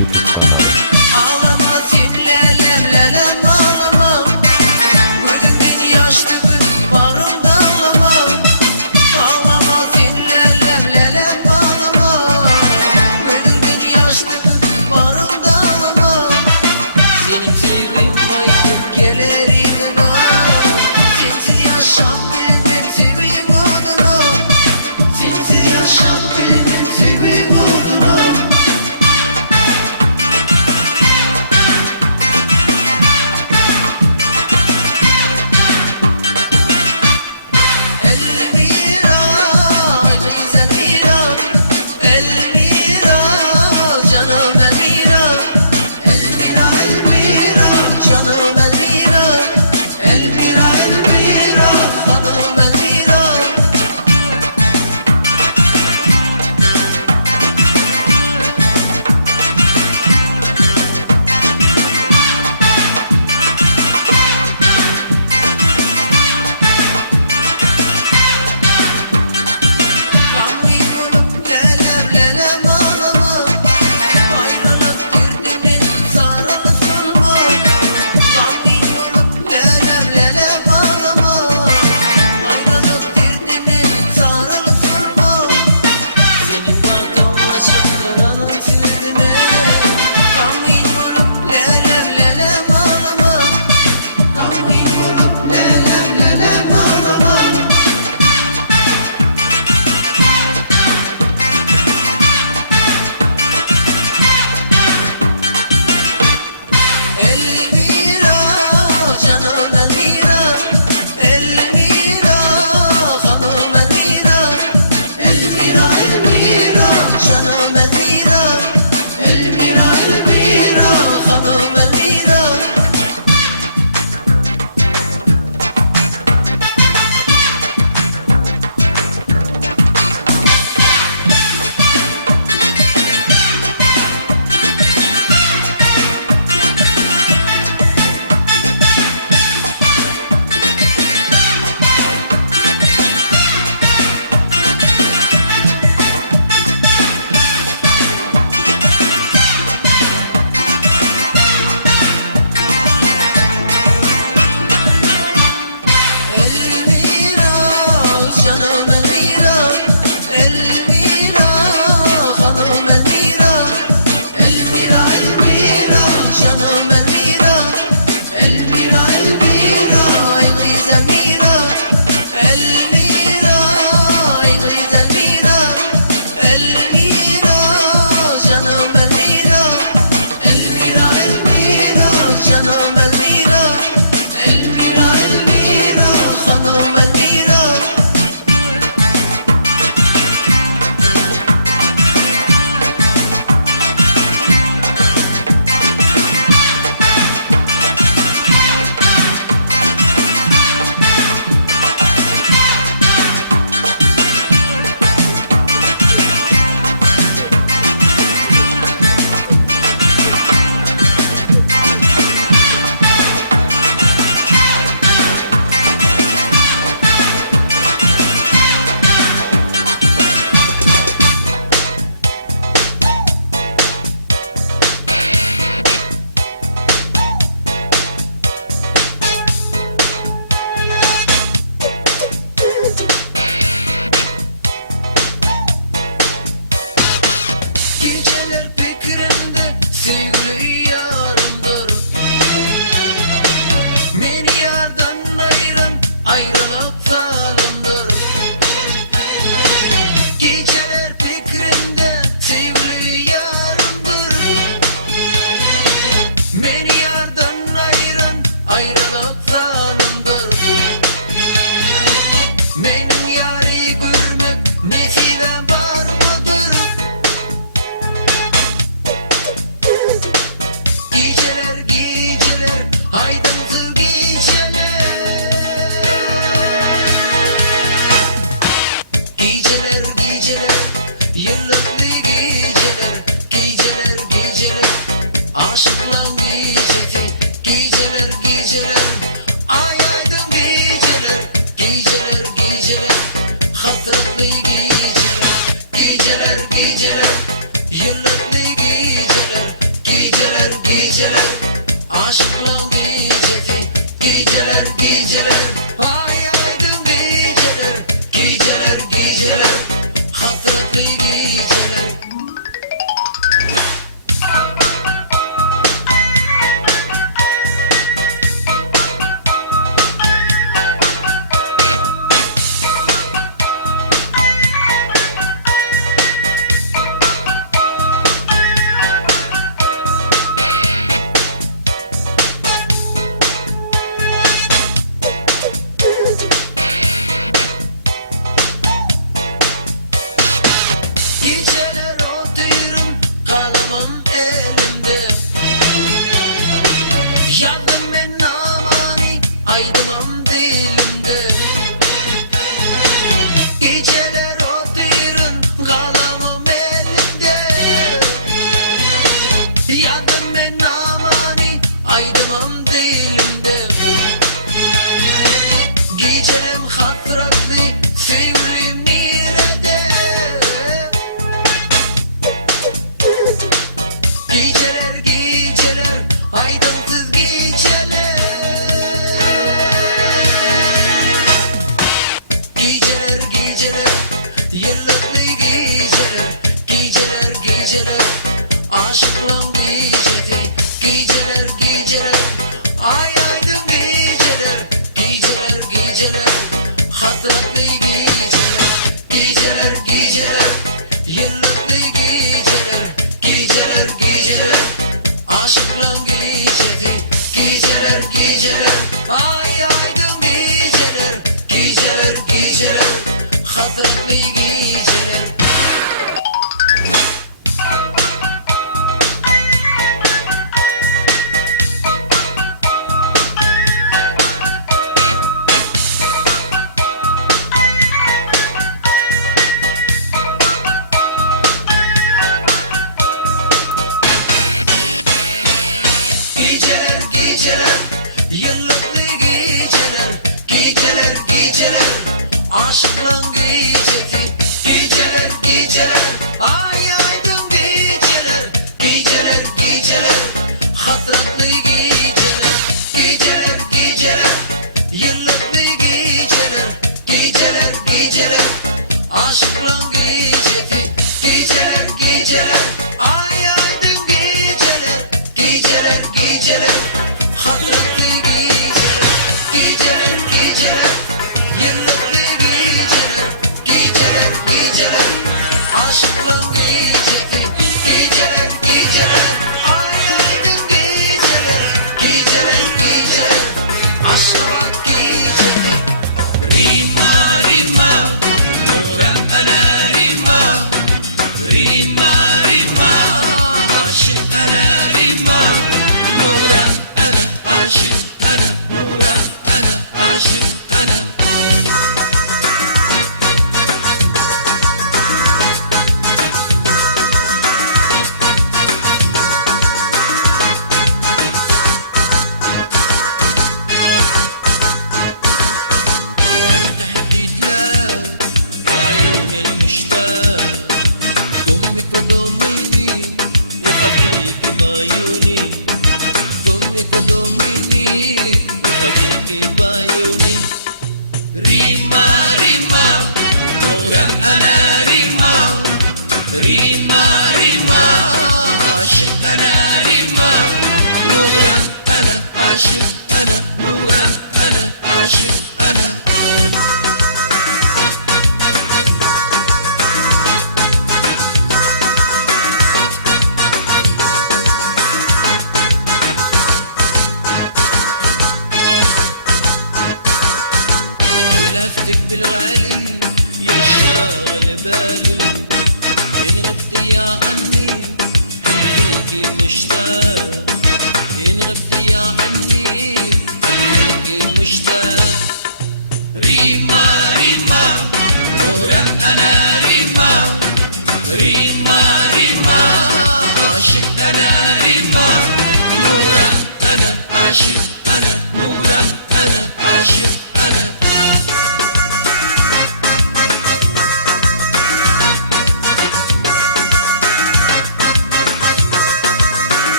YouTube kanalı. Ağlama dinle lele bağlama. Gördüm beni yaşlı kız bağrımda ağlama. Ağlama dinle lele bağlama. Gördüm beni yaşlı kız bağrımda ağlama. Seni sevdim gelirim da. Seni yaşam benim sevim oduna. Seni yaşam benim sevim oduna. Elmira, hayriz Elmira, Elmira, canım Elmira, Elmira, Elmira, canım Elmira, Elmira, Elmira, canım Elmira. Elmira, canım Elmira, Elmira, hanım Elmira, Elmira, Elmira, canım Elmira, Elmira, Elmira, hanım Elmira. Elmira, canım Elmira, Elmira, hanım Elmira, Elmira, Elmira, canım Elmira, Elmira, Elmira, hayriz Elmira, Elmira, hayriz Elmira, Elmira, canım Elmira, Elmira, Elmira, canım Elmira, Elmira, Elmira, hanım Elmira. Geceler fikrimde sevgili yarımdır. Beni yardan ayıran ayrılık zalimdir. Geceler fikrimde sevgili yarımdır. Beni yardan ayıran ayrılık zalimdir. Ben yarı görmek nesibem var mıdır? Geceler geceler haydansız geceler. Geceler geceler yıllıklı geceler. Geceler geceler aşıklar gecesi. Geceler geceler ay aydın geceler. Geceler geceler hatırlı geceler. Geceler geceler yıllıklı geceler. geceler aşkla geceti geceler geceler ay aydın geceler geceler geceler hasretli geceler. Geceler otururum kalamam elimde yandım ben namani aydımam dilimde. Geceler otururum kalamam elimde yandım ben namani aydımam dilimde. Gecem hasretli sevgilim nerede? Geceler geceler aydınsız geceler geceler geceler yıllıklı geceler geceler geceler aşıkla geceti geceler geceler ay aydın geceler geceler geceler hasretli geceler geceler geceler yıllıklı geceler geceler geceler aşıkla geceti geceler geceler ay aydın geceler geceler geceler hasretli geceler. Geceler geceler yıllıklı geceler geceler geceler aşkla geceti geceler geceler ay aydın geceler geceler geceler hasretli geceler geceler geceler yıllıklı geceler geceler geceler aşkla geceti geceler geceler ay aydın geceler geceler geceler hasretli geceler geceler geceler yıllıklı geceler geceler geceler aşkla geceti geceler geceler ay aydın geceler geceler geceler aşkla geceti.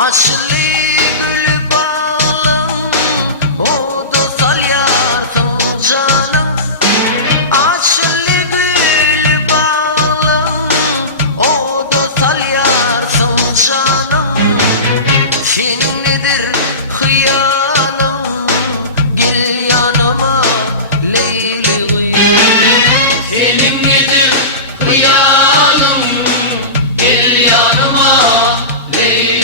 Aslı gül bağlım, o da salyarsın canım. Aslı gül bağlım, o da salyarsın canım. Senin nedir hıyanım, gel yanıma Leyli. Senin nedir hıyanım, gel yanıma Leylim.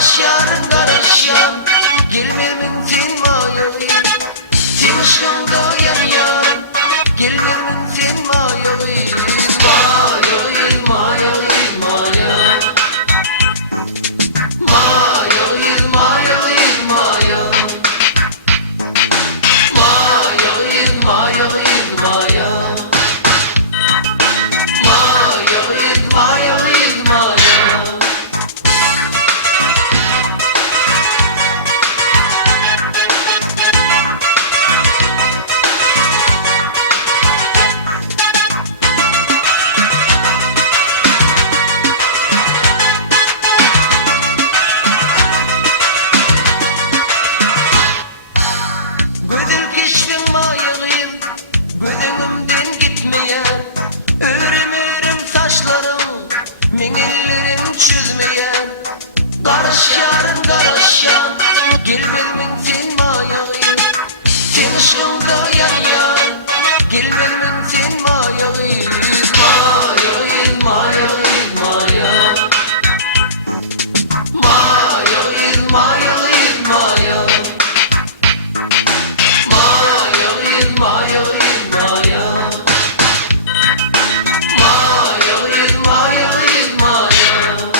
Karış yarın karış ya, gelmemin sen mayalı. Sen ışığımda yan yarın, gelmemin sen mayalı. Mayalı, mayalı, mayalı. Mayalı, mayalı, mayalı. Mayalı, mayalı, mayalı. Mayalı, mayalı, mayalı. Güzel geçtin mayılıyım, güdümümden gitmeye. Örüm saçlarım, min ellerim çözmeye. Karış yarın karış ya, gelmemin sen mayılıyım. Sen ışığımda yan yan, gelmemin sen mayılıyım. Mayılıyım, mayılıyım, mayılıyım. Mayılıyım, mayılıyım, mayılıyım. Mayalıyım, mayalıyım, mayalıyım. Mayalıyım, mayalıyım, mayalıyım.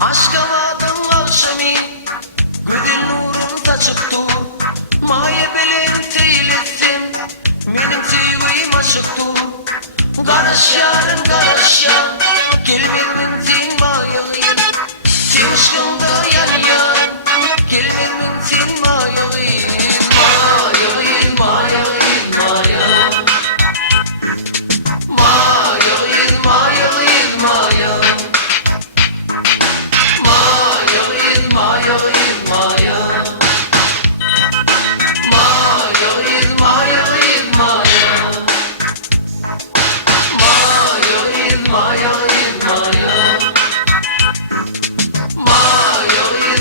Aşk avadım alşemi, güzel nurun saçıktı. Maye belen teylesin, benim sevgim aşıktı. Karış yarın karış ya, gelmemin sen mayalıyım. Sen ışığımda yan yan, gelmemin sen mayalıyım. Mayalıyım, mayalıyım, mayalıyım. Mayalıyım, mayalıyım, mayalıyım. Mayalıyım, mayalıyım, mayalıyım. Mayalıyım, mayalıyım, mayalıyım. Mayalıyım, mayalıyım, mayalıyım. Mayalıyım,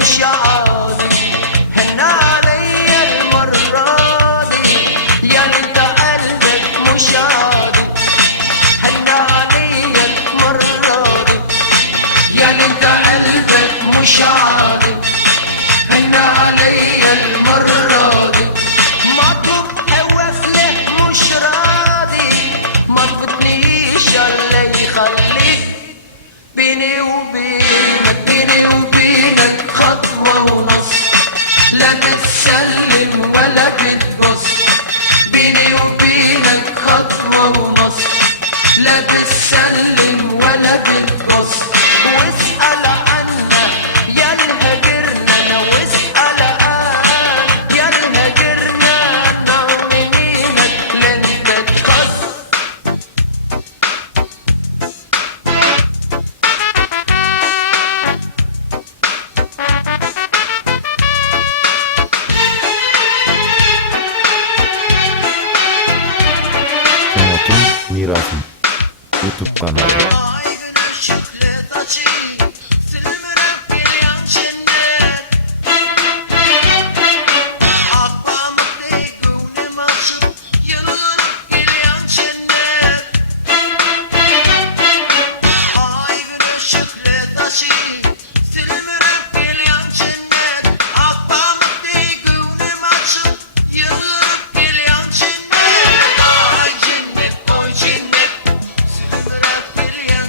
مشاهدي هن علي المرة دي يا ليت قلبك مشاهدي هن علي المرة دي يا ليت قلبك مشاهدي هن علي المرة دي مطلوب وفلة مش راضي ما تفوتنيش اللي يخليك بيني وبينك خطوة ونص لا تتسلم ولا تتبص بيني وبينك خطوة ونص لا تتسلم ولا تتبص واسأل عنا يا الهجرنا انا واسأل عن يا الهجرنا انا ومنينك لن تتخص Sanatın Mirasım YouTube kanalı. Ay güneş ışıklı taçı silmirip geliyor içinden Akbamın değgûni maçı yıllanıp geliyor içinden Ay güneş ışıklı taçı silmirip geliyor içinden Akbamın değgûni maçı yıllanıp geliyor içinden Ay cennet oy cennet silmirip geliyor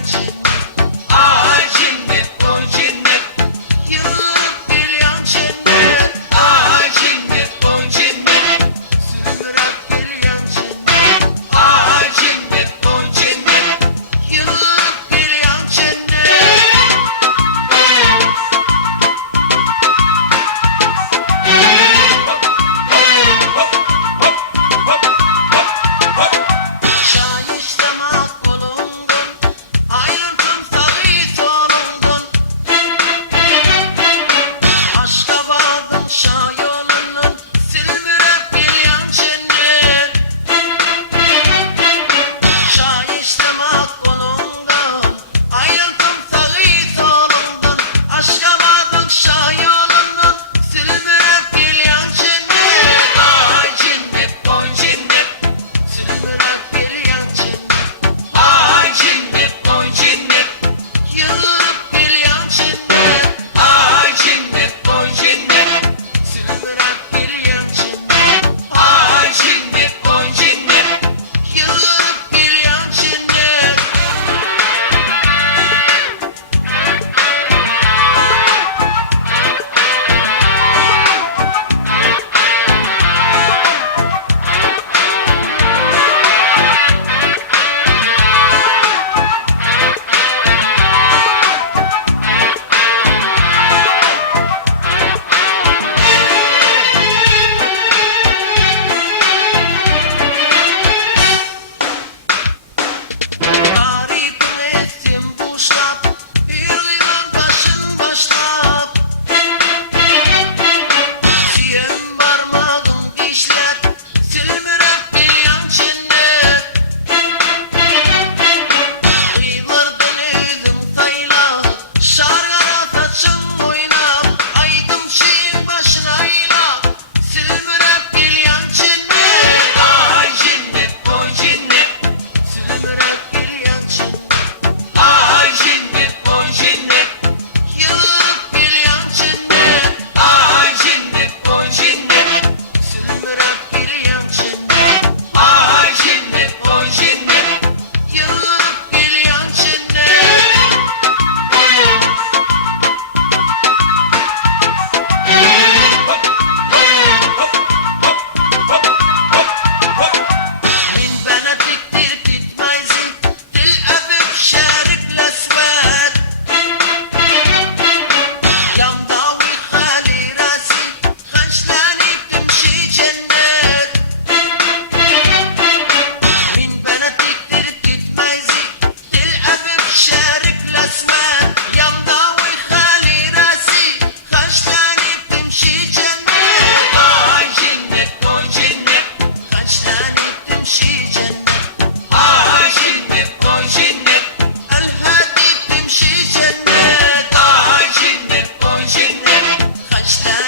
İşte